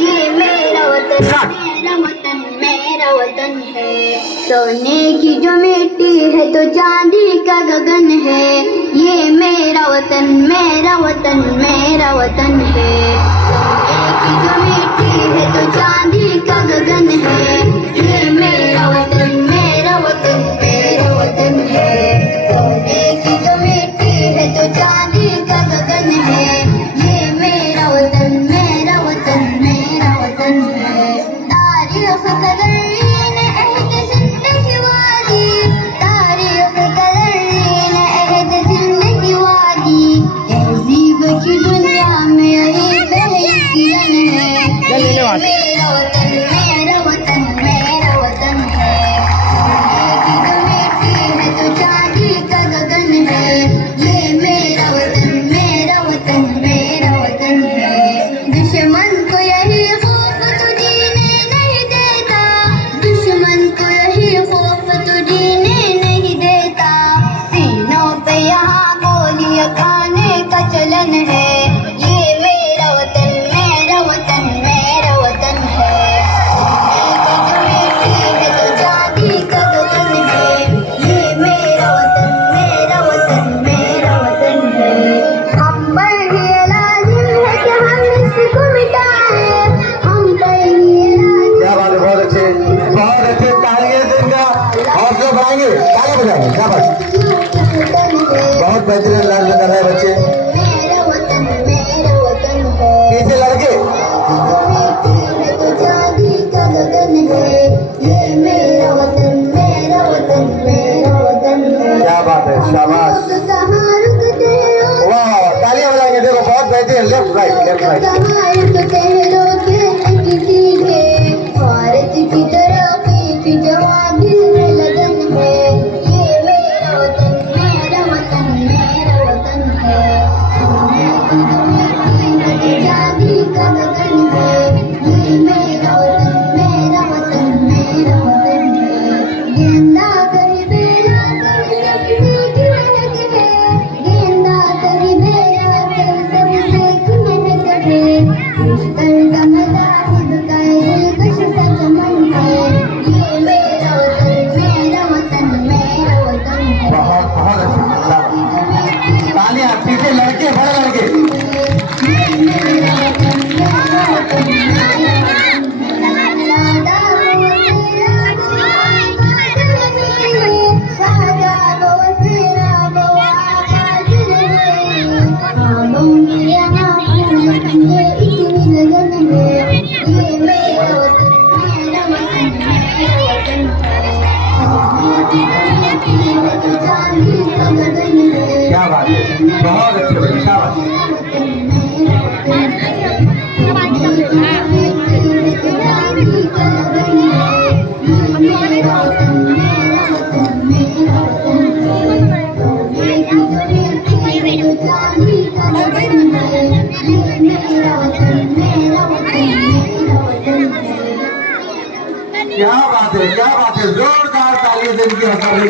ये मेरा वतन मेरा वतन है। सोने की जो मिट्टी है तो चांदी का गगन है। ये मेरा वतन मेरा वतन मेरा वतन है। सोने की जो मिट्टी है तो चांदी का गगन है। ये मेरा वतन मेरा वतन मेरा वतन है। सोने की जो मिट्टी है तो चांदी का गगन है। ये मेरा वतन मेरा वतन मेरा वतन है। तारीख कदरीन अहद जिंदगी वादी, तारीख कदरीन अहद जिंदगी वादी। तहजीब की दुनिया में यही पहली किरण है। मेरा वतन मेरा वतन मेरा वतन है। सोने की जो मिट्टी है तो चांदी का गगन है। ये मेरा वतन मेरा वतन मेरा वतन है। दुश्मन को यही खौफ तो जीने नहीं देता, दुश्मन को यही खौफ तो जीने नहीं देता। सीनों पे यहाँ गोलियां खाने का चलन है। ये मेरा वतन मेरा वतन मेरा वतन है। सोने की जो मिट्टी है तो चांदी का गगन है। ये मेरा वतन मेरा वतन मेरा वतन है। हम पर ये लाजिम है कि हम इसको मिटाएं, हम पर ये लाजिम क्या बात है, बहुत अच्छे तालियां देंगे, हौसला बढ़ाएंगे, तालियां बजाएंगे, क्या बात। वतन है। बहुत बेहतरीन अंदाज में कर रहे हैं बच्चे। मेरा वतन है। पीछे लड़के मिट्टी है तो चांदी का गगन है। ये मेरा वतन मेरा वतन मेरा वतन है। क्या बात है, शाबाश, कहाँ रुकते हो, वाह, तालियां बजाएंगे, देखो बहुत बेहतरीन, लेफ्ट राइट लेफ्ट राइट। कहाँ रुकते लोगे किसी के। भारत की तरक्की की जवान दिल में लगन है। ये मेरा वतन मेरा वतन मेरा वतन है। सोने की जो मिट्टी है तो चांदी का गगन है। ये मेरा वतन मेरा वतन मेरा वतन है। गेंदा कहीं बेला कहीं सबसे की महक है। गेंदा कहीं बेला कहीं सबसे की महक है। मुश्किल का मज़ाहिब का दिलकश सा चमन है। ये मेरा वतन मेरा वतन मेरा वतन है। बहुत बहुत अच्छे, शाबाश। तालियां, पीछे लड़के, बड़े लड़के, मेरा वतन मेरा वतन मेरा वतन है। सादा वो तेरा बादल है, सादा वो तेरा बादल है। ख्वाबों में यहाँ फूल खिले इतनी लगन है। ये मेरा वतन मेरा वतन मेरा वतन है। सोने की जो मिट्टी है तो चांदी का गगन है। क्या बात है, बहुत अच्छे बच्चे, शाबाश। क्या बात है, क्या बात है, जोरदार तालियां देने की हौसला देगी।